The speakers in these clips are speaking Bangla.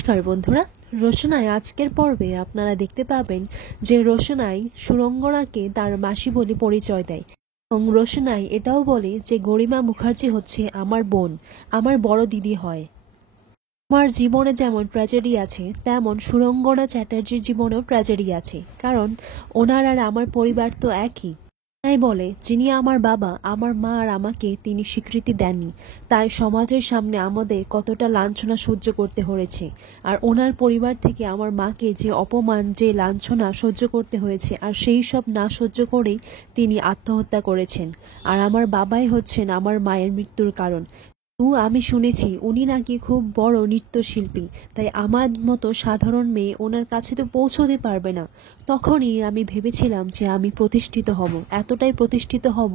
নমস্কার বন্ধুরা, রোশনাই আজকের পর্বে আপনারা দেখতে পাবেন যে রোশনাই সুরঙ্গনাকে তার মাসি বলে পরিচয় দেয় এবং রোশনাই এটাও বলে যে গরিমা মুখার্জি হচ্ছে আমার বোন, আমার বড় দিদি হয়। আমার জীবনে যেমন ট্র্যাজেডি আছে তেমন সুরঙ্গনা চ্যাটার্জির জীবনেও ট্র্যাজেডি আছে, কারণ ওনার আর আমার পরিবার তো একই। তাই বলে যিনি আমার বাবা, আমার মা আর আমাকে তিনি স্বীকৃতি দেননি, তাই সমাজের সামনে আমাদের কতটা লাঞ্ছনা সহ্য করতে হয়েছে। আর ওনার পরিবার থেকে আমার মাকে যে অপমান, যে লাঞ্ছনা সহ্য করতে হয়েছে, আর সেই সব না সহ্য করেই তিনি আত্মহত্যা করেছেন। আর আমার বাবাই হচ্ছেন আমার মায়ের মৃত্যুর কারণ। আমি শুনেছি উনি নাকি খুব বড় নৃত্যশিল্পী, তাই আমার মতো সাধারণ মেয়ে ওনার কাছে তো পৌঁছতে পারবে না। তখনই আমি ভেবেছিলাম যে আমি প্রতিষ্ঠিত হব, এতটাই প্রতিষ্ঠিত হব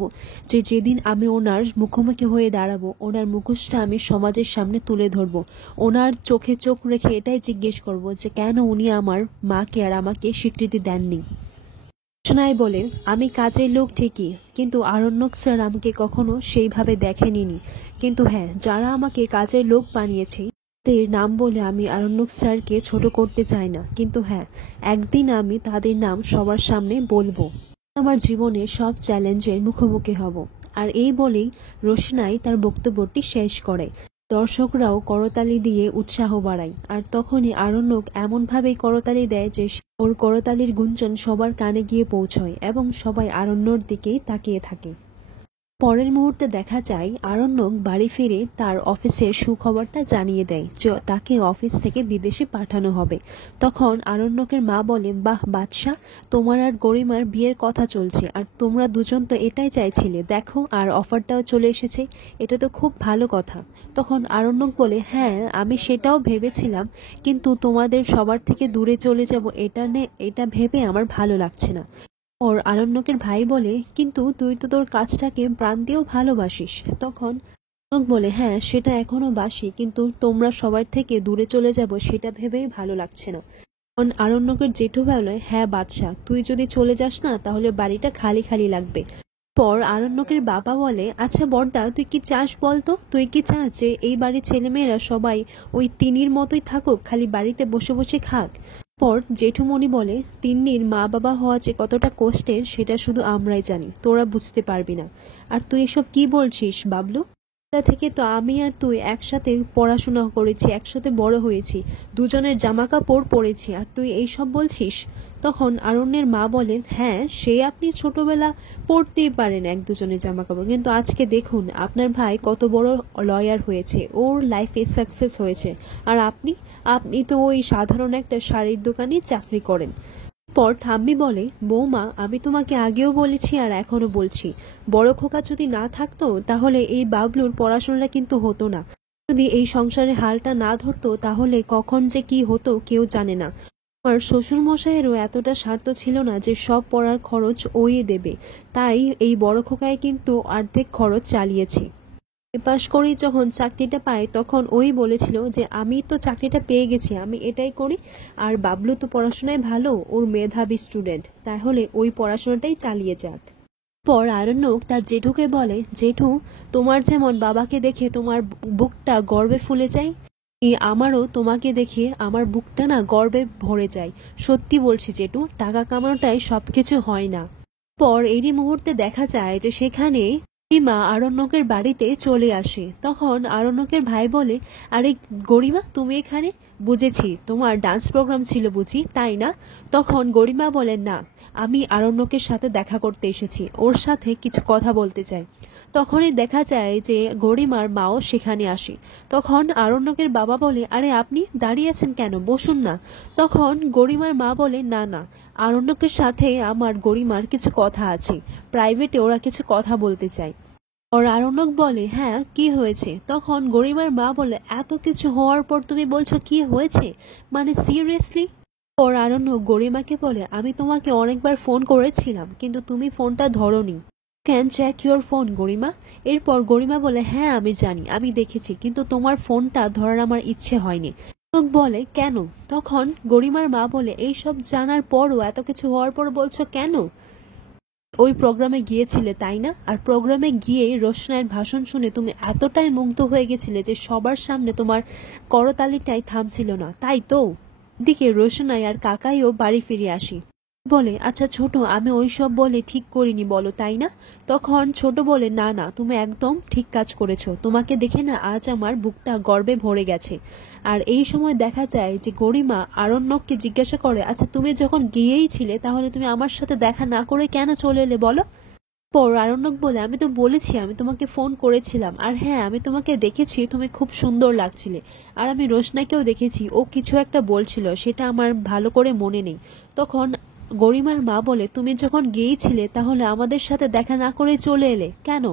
যে যেদিন আমি ওনার মুখোমুখি হয়ে দাঁড়াবো, ওনার মুখোশটা আমি সমাজের সামনে তুলে ধরবো, ওনার চোখে চোখ রেখে এটাই জিজ্ঞেস করব যে কেন উনি আমার মাকে আর আমাকে স্বীকৃতি দেননি। রোশনাই বলে, আমি কাজের লোক ঠিকই, কিন্তু আরণ্যক স্যার আমাকে কখনো সেইভাবে দেখেনি। কিন্তু হ্যাঁ, যারা আমাকে কাজের লোক বানিয়েছে তাদের নাম বলে আমি আরণ্যক স্যারকে ছোট করতে চাই না, কিন্তু হ্যাঁ, একদিন আমি তাদের নাম সবার সামনে বলবো। আমার জীবনে সব চ্যালেঞ্জের মুখোমুখি হব। আর এই বলেই রোশনাই তার বক্তব্যটি শেষ করে। দর্শকরাও করতালি দিয়ে উৎসাহ বাড়ায়, আর তখনই আরণ্যক এমনভাবেই করতালি দেয় যে ওর করতালির গুঞ্জন সবার কানে গিয়ে পৌঁছয় এবং সবাই আরণ্যর দিকেই তাকিয়ে থাকে। পরের মুহূর্তে দেখা যায় আরণ্যক বাড়ি ফিরে তার অফিসের সুখবরটা জানিয়ে দেয় যে তাকে অফিস থেকে বিদেশে পাঠানো হবে। তখন আরণ্যকের মা বলে, বাহ বাদশা, তোমার আর গরিমার বিয়ের কথা চলছে, আর তোমরা দুজন তো এটাই চাইছিলে, দেখো আর অফারটাও চলে এসেছে, এটা তো খুব ভালো কথা। তখন আরণ্যক বলে, হ্যাঁ আমি সেটাও ভেবেছিলাম, কিন্তু তোমাদের সবার থেকে দূরে চলে যাব এটা ভেবে আমার ভালো লাগছে না। ওর আরণ্যকের ভাই বলে, কিন্তু তুই তো তোর কাজটাকে প্রাণ দিয়েও ভালোবাসিস। তখন আরণ্যক বলে, হ্যাঁ সেটা এখনো বাসি, কিন্তু তোমরা সবার থেকে দূরে চলে যাব সেটা ভেবেই ভালো লাগছে না। তখন আরণ্যকের জেঠু বলে, হ্যাঁ বাদশা, তুই যদি চলে যাস না তাহলে বাড়িটা খালি খালি লাগবে। পর আরণ্যকের বাবা বলে, আচ্ছা বড়দা, তুই কি চাস বলতো, তুই কি চাস যে এই বাড়ির ছেলেমেয়েরা সবাই ওই তিন্নির মতোই থাকুক, খালি বাড়িতে বসে বসে খাক? পর জেঠুমণি বলে, তিন্নির মা বাবা হওয়া যে কতটা কষ্টের সেটা শুধু আমরাই জানি, তোরা বুঝতে পারবি না। আর তুই এসব কি বলছিস বাবলু? তা থেকে তো আমি আর তুই একসাথে পড়াশোনা করেছি, একসাথে বড় হয়েছি, দুজনের জামা কাপড় পরেছি, আর তুই এইসব বলছিস? তখন আরণ্যের মা বলেন, হ্যাঁ সে আপনি ছোটবেলা পড়তেই পারেন এক দুজনের জামা কাপড়, কিন্তু আজকে দেখুন আপনার ভাই কত বড় লয়ার হয়েছে, ওর লাইফে সাকসেস হয়েছে, আর আপনি আপনি তো ওই সাধারণ একটা শাড়ির দোকানে চাকরি করেন। পর ঠাম্মি বলে, বৌমা আমি তোমাকে আগেও বলেছি আর এখনো বলছি, বড় খোকা যদি না থাকতো তাহলে এই বাবলুর পড়াশোনাটা কিন্তু হতো না। যদি এই সংসারে হালটা না ধরতো তাহলে কখন যে কি হতো কেউ জানে না। আমার শ্বশুর মশাইয়েরও এতটা স্বার্থ ছিল না যে সব পড়ার খরচ ওই দেবে, তাই এই বড় খোকায় কিন্তু অর্ধেক খরচ চালিয়েছি। পাশ করেই যখন চাকরিটা পায় তখন ওই বলেছিল যে আমি তো চাকরিটা পেয়ে গেছি, আমি এটাই করি, আর বাবলু তো পড়াশোনায় ভালো, ওর মেধাবী স্টুডেন্ট, তাহলে ওই পড়াশোনাটাই চালিয়ে যাক। পর আরণ্যক তার জেঠুকে বলে, জেঠু, তোমার যেমন বাবাকে দেখে তোমার বুকটা গর্বে ফুলে যায়, আমারও তোমাকে দেখে আমার বুকটা না গর্বে ভরে যায়। সত্যি বলছি জেঠু, টাকা কামানোটাই সবকিছু হয় না। পর এরই মুহূর্তে দেখা যায় যে সেখানে গরিমা আরণ্যকের বাড়িতে চলে আসে। তখন আরণ্যকের ভাই বলে, আরে গরিমা তুমি এখানে, বুঝেছি তোমার ডান্স প্রোগ্রাম ছিল বুঝি, তাই না? তখন গরিমা বলেন, না, আমি আরণ্যকের সাথে দেখা করতে এসেছি, ওর সাথে কিছু কথা বলতে চাই। তখনই দেখা যায় যে গরিমার মাও সেখানে আসে। তখন আরণ্যকের বাবা বলে, আরে আপনি দাঁড়িয়ে আছেন কেন, বসুন না। তখন গরিমার মা বলে, না না, আরণ্যকের সাথে আমার গরিমার কিছু কথা আছে, প্রাইভেটে ওরা কিছু কথা বলতে চায়। ওর আরণ্যক বলে, হ্যাঁ কি হয়েছে? তখন গরিমার মা বলে, এত কিছু হওয়ার পর তুমি বলছো কি হয়েছে, মানে সিরিয়াসলি? ওর আরণ্যক গরিমাকে বলে, আমি তোমাকে অনেকবার ফোন করেছিলাম কিন্তু তুমি ফোনটা ধরোনি। ক্যান চেক ইউর ফোন গরিমা। এরপর গরিমা বলে, হ্যাঁ আমি জানি, আমি দেখেছি, কিন্তু তোমার ফোনটা ধরার আমার ইচ্ছে হয়নি। লোক বলে, কেন? তখন গরিমার মা বলে, এই সব জানার পরও, এত কিছু হওয়ার পর বলছো কেন? ওই প্রোগ্রামে গিয়েছিলে তাই না? আর প্রোগ্রামে গিয়ে রোশনাইয়ের ভাষণ শুনে তুমি এতটাই মুগ্ধ হয়ে গেছিলে যে সবার সামনে তোমার করতালিটাই থামছিল না, তাই তো? দিকে রোশনাই আর কাকাইও বাড়ি ফিরে আসি। বলে, আচ্ছা ছোট, আমি ওইসব বলে ঠিক করিনি বলো, তাই না? তখন ছোট বলে, না না, তুমি একদম ঠিক কাজ করেছো, তোমাকে দেখে না আজ আমার বুকটা গর্বে ভরে গেছে। আর এই সময় দেখা যায় যে গরিমা আরণ্যককে জিজ্ঞাসা করে, আচ্ছা তুমি যখন গিয়েই ছিলে তাহলে তুমি আমার সাথে দেখা না করে কেন চলে এলে বলো? পর আরণ্যক বলে, আমি তো বলেছি আমি তোমাকে ফোন করেছিলাম, আর হ্যাঁ আমি তোমাকে দেখেছি, তুমি খুব সুন্দর লাগছিলে। আর আমি রোশনাকেও দেখেছি, ও কিছু একটা বলছিল, সেটা আমার ভালো করে মনে নেই। তখন গরিমার মা বলে, তুমি যখন গিয়েছিলে তাহলে আমাদের সাথে দেখা না করে চলে এলে কেন?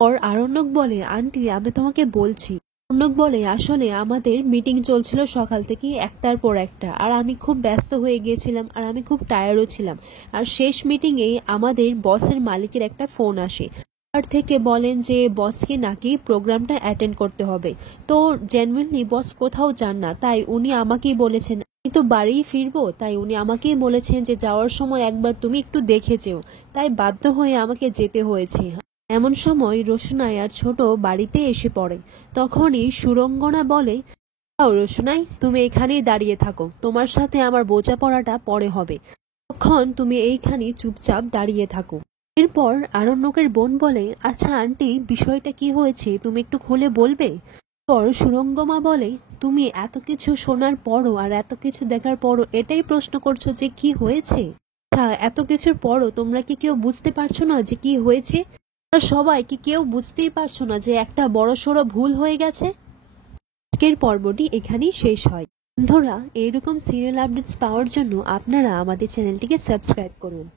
ওর আরণ্যক বলে, আন্টি আমি তোমাকে বলছি। আরণ্যক বলে, আসলে আমাদের মিটিং চলছিল সকাল থেকে একটার পর একটা, আর আমি খুব ব্যস্ত হয়ে গিয়েছিলাম, আর আমি খুব টায়ার্ডও ছিলাম। আর শেষ মিটিংয়ে আমাদের বসের মালিকের একটা ফোন আসে, আর থেকে বলেন যে বসকে নাকি প্রোগ্রামটা অ্যাটেন্ড করতে হবে। তো জেনুইনলি বস কোথাও যান না, তাই উনি আমাকেই বলেছেন, আমি তো বাড়িই ফিরবো, তাই উনি আমাকেই বলেছেন যে যাওয়ার সময় একবার তুমি একটু দেখে যেও। তাই বাধ্য হয়ে আমাকে যেতে হয়েছে। এমন সময় রোশনাই আর ছোট বাড়িতে এসে পড়ে। তখনই সুরঙ্গনা বলে, "আও রোশনাই, তুমি এখানেই দাঁড়িয়ে থাকো, তোমার সাথে আমার বোঝাপড়াটা পরে হবে, তখন তুমি এইখানে চুপচাপ দাঁড়িয়ে থাকো।" এরপর আরণ্যকের বোন বলে, আচ্ছা আন্টি, বিষয়টা কি হয়েছে তুমি একটু খুলে বলবে? পর সুরঙ্গমা বলে, তুমি এত কিছু শোনার পরও আর এত কিছু দেখার পরও এটাই প্রশ্ন করছো যে কি হয়েছে? হ্যাঁ, এত কিছুর পরও তোমরা কি কেউ বুঝতে পারছো না যে কি হয়েছে? তোমরা সবাই কি কেউ বুঝতেই পারছো না যে একটা বড়সড় ভুল হয়ে গেছে? আজকের পর্বটি এখানেই শেষ হয়। বন্ধুরা, এরকম সিরিয়াল আপডেটস পাওয়ার জন্য আপনারা আমাদের চ্যানেলটিকে সাবস্ক্রাইব করুন।